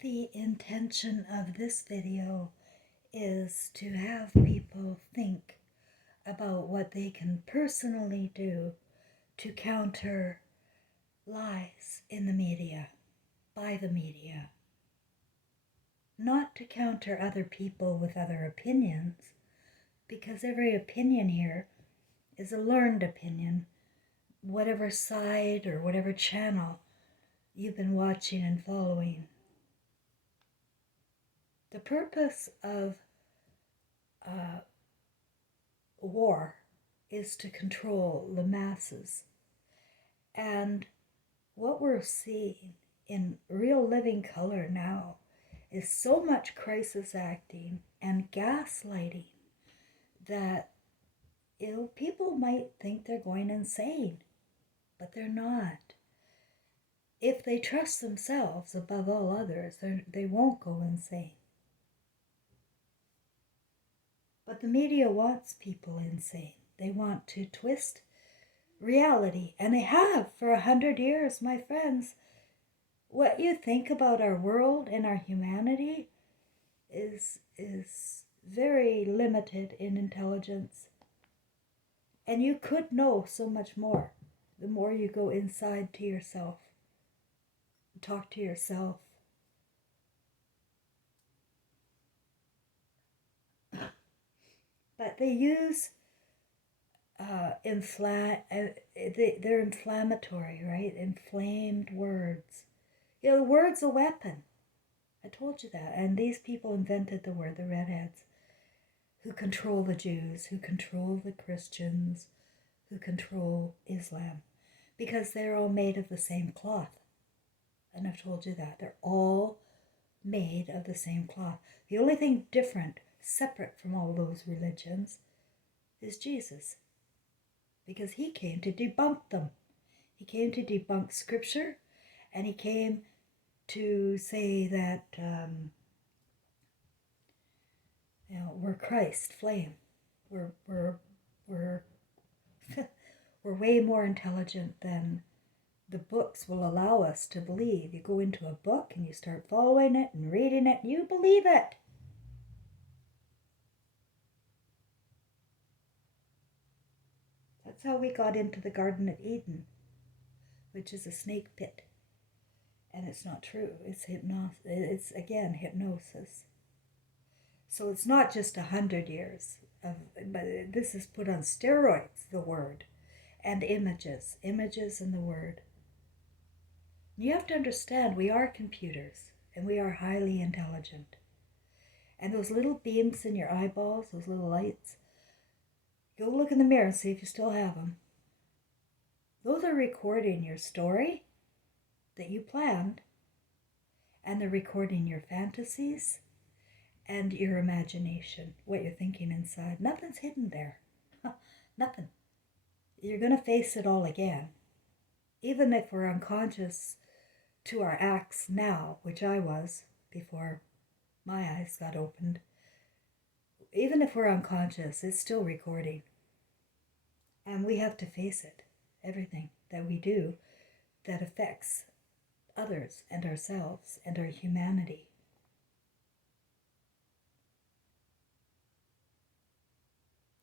The intention of this video is to have people think about what they can personally do to counter lies in the media, by the media. Not to counter other people with other opinions, because every opinion here is a learned opinion, whatever side or whatever channel you've been watching and following. The purpose of war is to control the masses. And what we're seeing in real living color now is so much crisis acting and gaslighting that people might think they're going insane, but they're not. If they trust themselves above all others, they won't go insane. But the media wants people insane. They want to twist reality, and they have for 100 years, my friends. What you think about our world and our humanity is very limited in intelligence. And you could know so much more the more you go inside to yourself, talk to yourself. But they use they're inflammatory, right? Inflamed words. You know, the word's a weapon. I told you that. And these people invented the word, the redheads, who control the Jews, who control the Christians, who control Islam, because they're all made of the same cloth. And I've told you that. They're all made of the same cloth. The only thing different, separate from all those religions, is Jesus. Because he came to debunk them. He came to debunk Scripture, and he came to say that we're Christ flame. We're we're way more intelligent than the books will allow us to believe. You go into a book and you start following it and reading it, and you believe it. That's how we got into the Garden of Eden, which is a snake pit. And it's not true. It's again hypnosis. So it's not just 100 years of, but this is put on steroids, the word, and images in the word. You have to understand, we are computers, and we are highly intelligent. And those little beams in your eyeballs, those little lights, go look in the mirror and see if you still have them. Those are recording your story that you planned, and they're recording your fantasies and your imagination, what you're thinking inside. Nothing's hidden there. Nothing. You're going to face it all again. Even if we're unconscious to our acts now, which I was before my eyes got opened, even if we're unconscious, it's still recording. And we have to face it. Everything that we do that affects others and ourselves and our humanity.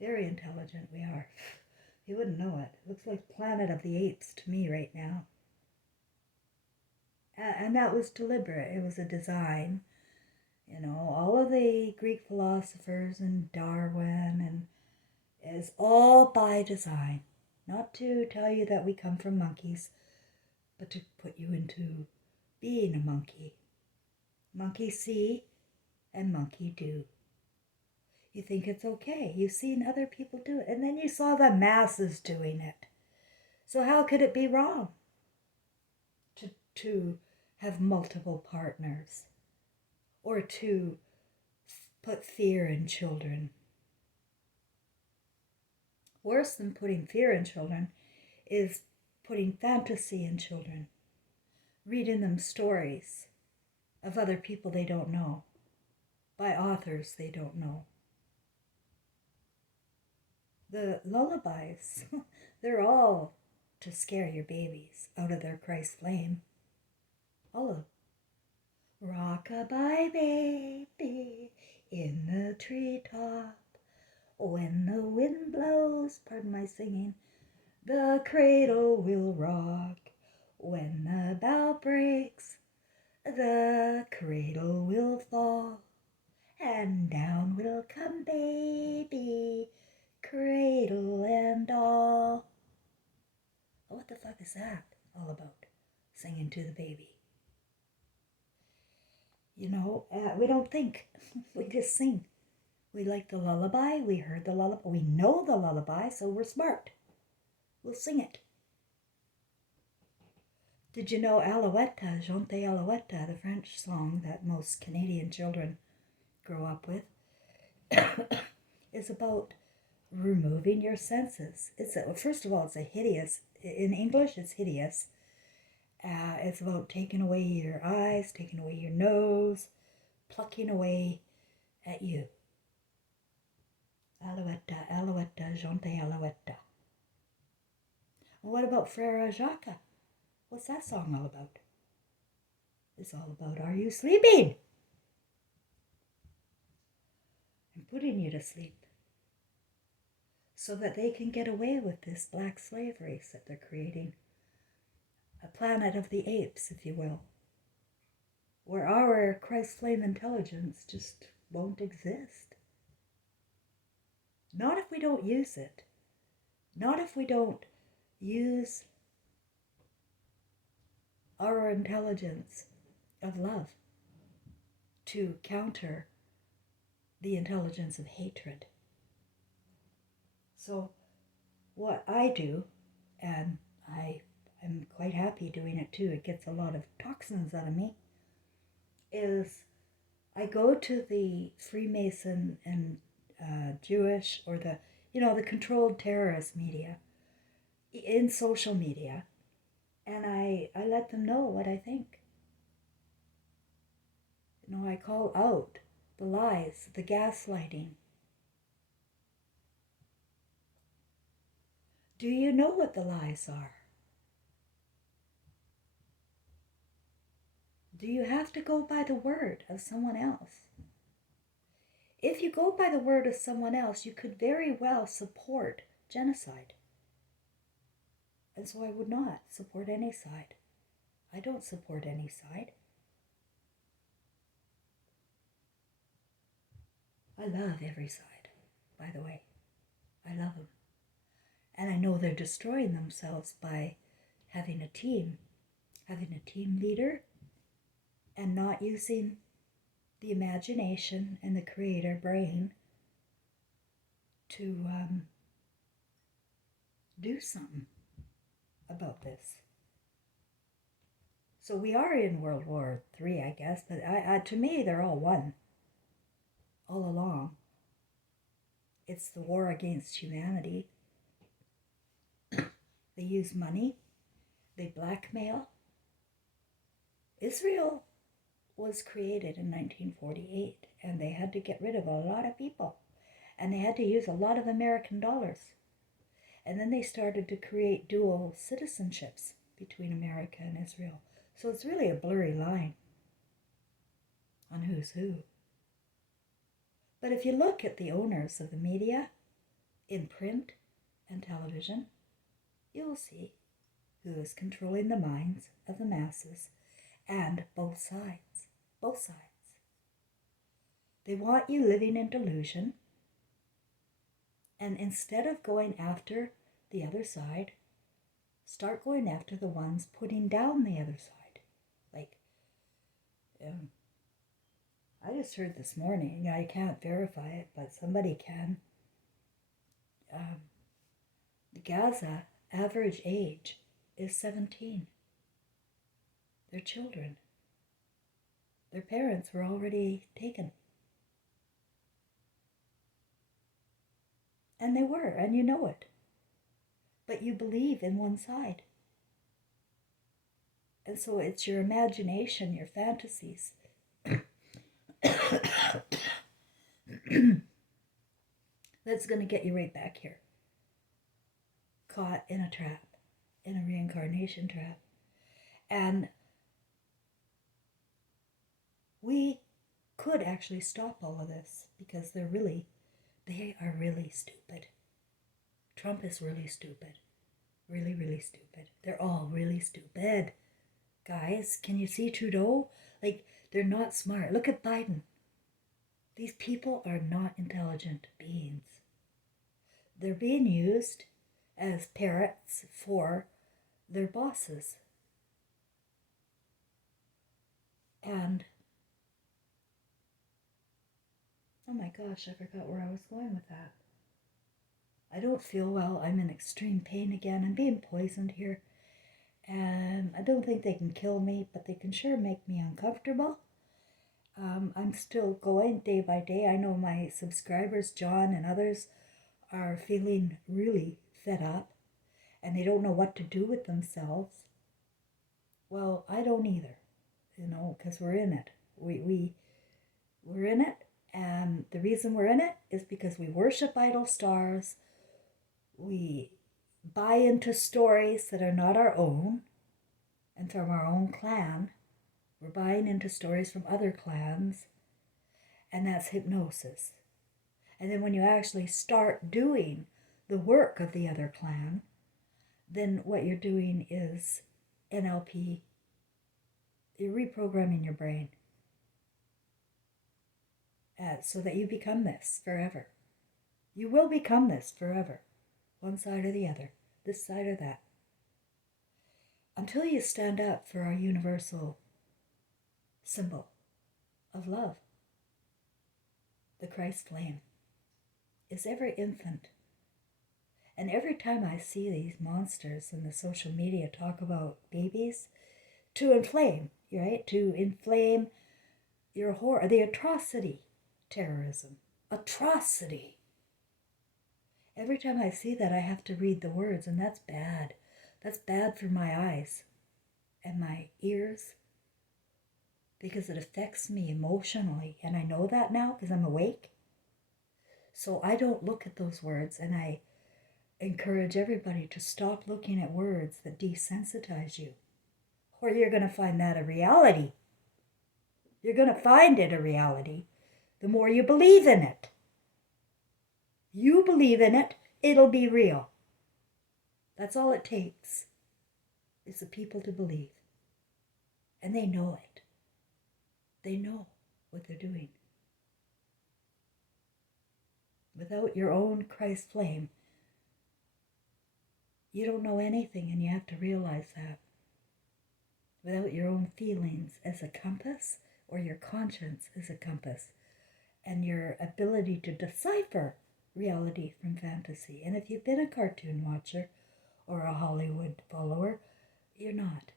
Very intelligent we are. You wouldn't know it. It looks like Planet of the Apes to me right now. And that was deliberate. It was a design. You know, all of the Greek philosophers and Darwin is all by design. Not to tell you that we come from monkeys, but to put you into being a monkey. Monkey see and monkey do. You think it's okay. You've seen other people do it, and then you saw the masses doing it. So how could it be wrong to have multiple partners or to put fear in children? Worse than putting fear in children is putting fantasy in children, reading them stories of other people they don't know, by authors they don't know. The lullabies, they're all to scare your babies out of their Christ flame. All of them. Rock-a-bye baby in the treetop. When the wind blows, pardon my singing, the cradle will rock. When the bough breaks, the cradle will fall. And down will come baby, cradle and all. What the fuck is that all about? Singing to the baby. You know, we don't think. We just sing. We like the lullaby. We heard the lullaby. We know the lullaby, so we're smart. We'll sing it. Did you know Alouette, Chante Alouette, the French song that most Canadian children grow up with, is about removing your senses. First of all, it's a hideous, in English it's hideous. It's about taking away your eyes, taking away your nose, plucking away at you. Alouette, Alouette, Chante Alouette. What about Frère Jacques? What's that song all about? It's all about, are you sleeping? And putting you to sleep so that they can get away with this black slave race that they're creating. A planet of the apes, if you will, where our Christ flame intelligence just won't exist. Not if we don't use it. Not if we don't use our intelligence of love to counter the intelligence of hatred. So what I do, and I'm quite happy doing it too, it gets a lot of toxins out of me, is I go to the Freemason and Jewish, or the controlled terrorist media in social media, and I let them know what I think. I call out the lies, the gaslighting. Do you know what the lies are? Do you have to go by the word of someone else? If you go by the word of someone else, you could very well support genocide. And so I would not support any side. I don't support any side. I love every side, by the way. I love them. And I know they're destroying themselves by having a team leader, and not using the imagination and the creator brain to do something about this. So we are in World War III, I guess, but to me, they're all one. All along. It's the war against humanity. They use money. They blackmail. Israel was created in 1948, and they had to get rid of a lot of people. And they had to use a lot of American dollars. And then they started to create dual citizenships between America and Israel. So it's really a blurry line on who's who. But if you look at the owners of the media in print and television, you'll see who is controlling the minds of the masses, and both sides. Both sides. They want you living in delusion, and instead of going after the other side, start going after the ones putting down the other side. Like, I just heard this morning, I can't verify it, but somebody can. The Gaza average age is 17. They're children. Their parents were already taken. And they were, and you know it. But you believe in one side. And so it's your imagination, your fantasies. That's going to get you right back here. Caught in a trap, in a reincarnation trap. And we could actually stop all of this because they are really stupid. Trump is really stupid. Really, really stupid. They're all really stupid. Guys, can you see Trudeau? Like, they're not smart. Look at Biden. These people are not intelligent beings. They're being used as parrots for their bosses. And, oh my gosh, I forgot where I was going with that. I don't feel well. I'm in extreme pain again. I'm being poisoned here. And I don't think they can kill me, but they can sure make me uncomfortable. I'm still going day by day. I know my subscribers, John and others, are feeling really fed up and they don't know what to do with themselves. Well, I don't either, because we're in it. We're in it, and the reason we're in it is because we worship idol stars. We buy into stories that are not our own and from our own clan. We're buying into stories from other clans, and that's hypnosis. And then when you actually start doing the work of the other clan, then what you're doing is NLP. You're reprogramming your brain so that you become this forever. You will become this forever. One side or the other, this side or that. Until you stand up for our universal symbol of love. The Christ flame is every infant. And every time I see these monsters in the social media talk about babies, to inflame, right? To inflame your horror, the atrocity, terrorism, atrocity. Every time I see that, I have to read the words, and that's bad. That's bad for my eyes and my ears because it affects me emotionally, and I know that now because I'm awake. So I don't look at those words, and I encourage everybody to stop looking at words that desensitize you, or you're going to find that a reality. You're going to find it a reality the more you believe in it. You believe in it, it'll be real. That's all it takes, is the people to believe. And they know it. They know what they're doing. Without your own Christ flame, you don't know anything, and you have to realize that. Without your own feelings as a compass, or your conscience as a compass, and your ability to decipher reality from fantasy. And if you've been a cartoon watcher or a Hollywood follower, you're not.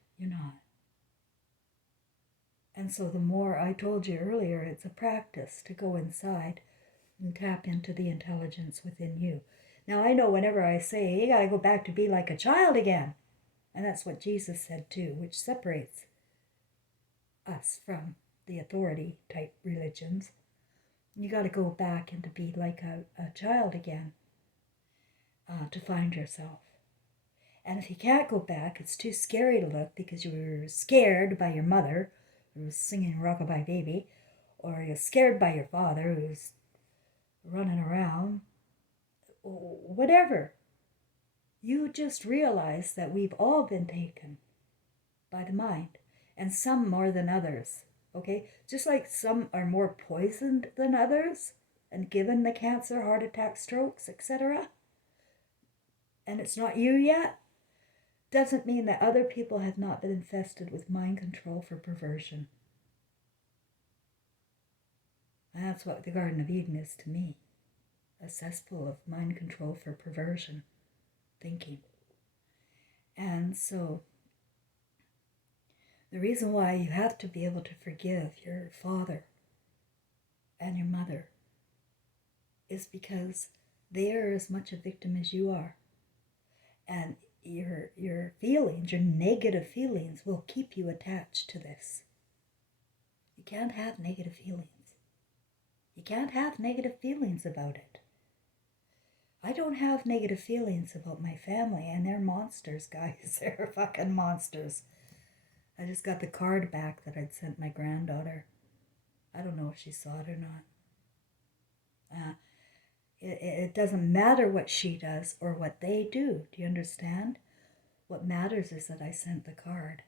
And so the more, I told you earlier, it's a practice to go inside and tap into the intelligence within you. Now I know whenever I say, you gotta go back to be like a child again, and that's what Jesus said too, which separates us from the authority type religions. You got to go back and to be like a child again to find yourself. And if you can't go back, it's too scary to look because you were scared by your mother who was singing Rockabye Baby, or you're scared by your father who's running around, whatever. You just realize that we've all been taken by the mind, and some more than others. Okay, just like some are more poisoned than others and given the cancer, heart attack, strokes, etc., and it's not you yet, doesn't mean that other people have not been infested with mind control for perversion. And that's what the Garden of Eden is to me, a cesspool of mind control for perversion thinking. And so the reason why you have to be able to forgive your father and your mother is because they are as much a victim as you are. And your feelings, your negative feelings, will keep you attached to this. You can't have negative feelings. You can't have negative feelings about it. I don't have negative feelings about my family, and they're monsters, guys. They're fucking monsters. I just got the card back that I'd sent my granddaughter. I don't know if she saw it or not. It doesn't matter what she does or what they do. Do you understand? What matters is that I sent the card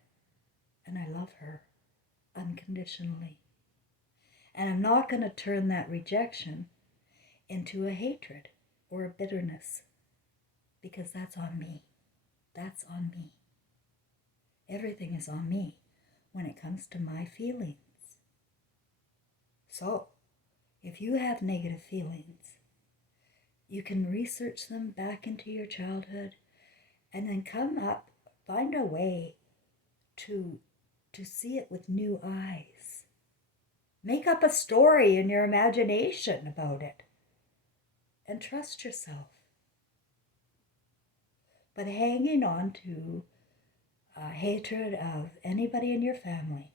and I love her unconditionally. And I'm not going to turn that rejection into a hatred or a bitterness, because that's on me. That's on me. Everything is on me when it comes to my feelings. So, if you have negative feelings, you can research them back into your childhood and then find a way to see it with new eyes. Make up a story in your imagination about it and trust yourself. But hanging on to hatred of anybody in your family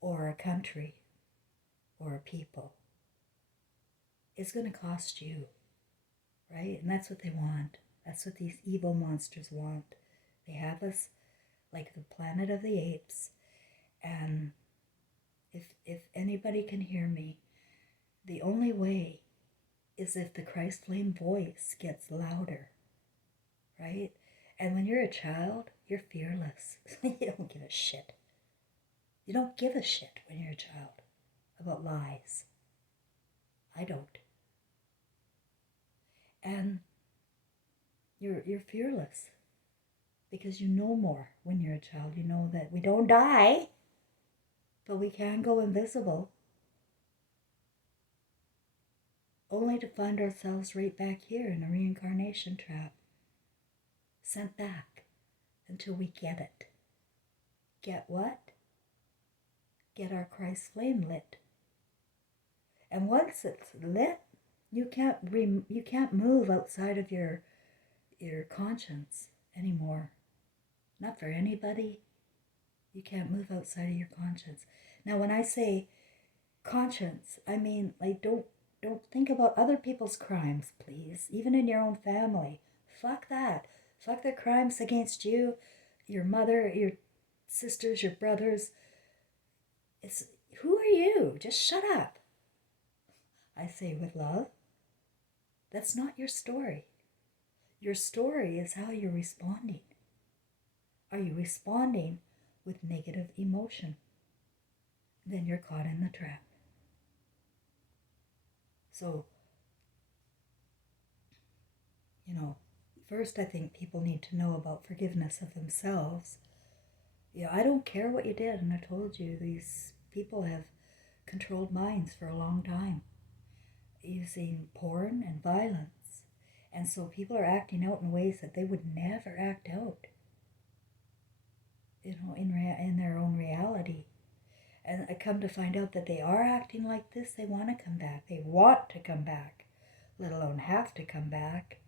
or a country or a people is going to cost you, right? And that's what they want. That's what these evil monsters want. They have us like the planet of the apes. And if anybody can hear me, the only way is if the Christ flame voice gets louder, right? And when you're a child, you're fearless. You don't give a shit. You don't give a shit when you're a child about lies. I don't. And you're fearless because you know more when you're a child. You know that we don't die, but we can go invisible, only to find ourselves right back here in a reincarnation trap, sent back until we get it. Get what? Get our Christ flame lit. And once it's lit, you can't move outside of your conscience anymore. Not for anybody. You can't move outside of your conscience. Now, when I say conscience, I mean, like, don't think about other people's crimes, please. Even in your own family. Fuck that. Fuck their crimes against you, your mother, your sisters, your brothers. Who are you? Just shut up. I say with love. That's not your story. Your story is how you're responding. Are you responding with negative emotion? Then you're caught in the trap. So, first I think people need to know about forgiveness of themselves. I don't care what you did, and I told you, these people have controlled minds for a long time, using porn and violence. And so people are acting out in ways that they would never act out, in their own reality. And I come to find out that they are acting like this. They want to come back. They want to come back, let alone have to come back.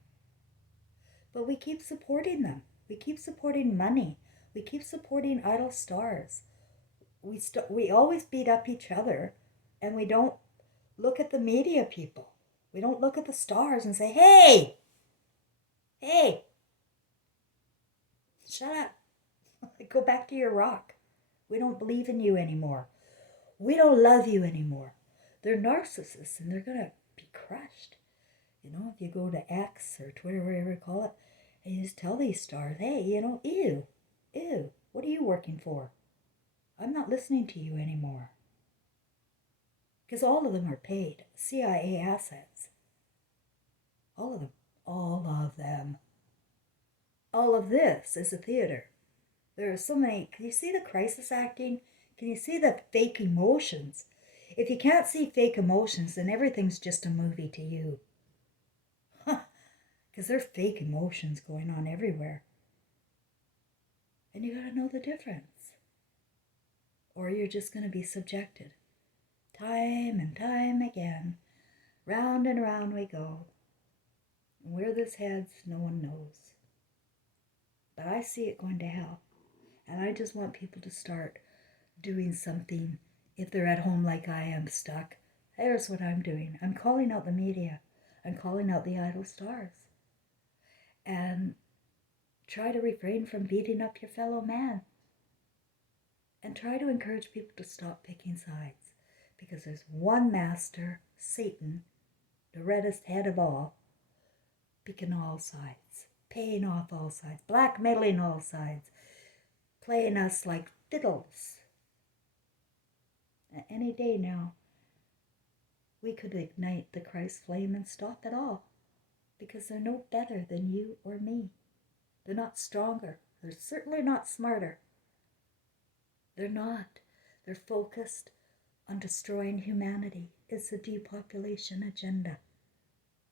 But we keep supporting them. We keep supporting money. We keep supporting idol stars. We always beat up each other, and we don't look at the media people. We don't look at the stars and say, hey, shut up. Go back to your rock. We don't believe in you anymore. We don't love you anymore. They're narcissists, and they're going to be crushed. If you go to X or Twitter, whatever you call it, and you just tell these stars, hey, ew, what are you working for? I'm not listening to you anymore. Because all of them are paid. CIA assets. All of them. All of them. All of this is a theater. There are so many. Can you see the crisis acting? Can you see the fake emotions? If you can't see fake emotions, then everything's just a movie to you. Because there are fake emotions going on everywhere. And you gotta know the difference. Or you're just gonna be subjected. Time and time again. Round and round we go. And where this heads, no one knows. But I see it going to hell. And I just want people to start doing something. If they're at home like I am, stuck, here's what I'm doing. I'm calling out the media. I'm calling out the idol stars. And try to refrain from beating up your fellow man. And try to encourage people to stop picking sides. Because there's one master, Satan, the reddest head of all, picking all sides, paying off all sides, blackmailing all sides, playing us like fiddles. Any day now, we could ignite the Christ flame and stop it all, because they're no better than you or me. They're not stronger. They're certainly not smarter. They're not. They're focused on destroying humanity. It's a depopulation agenda.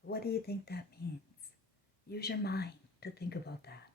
What do you think that means? Use your mind to think about that.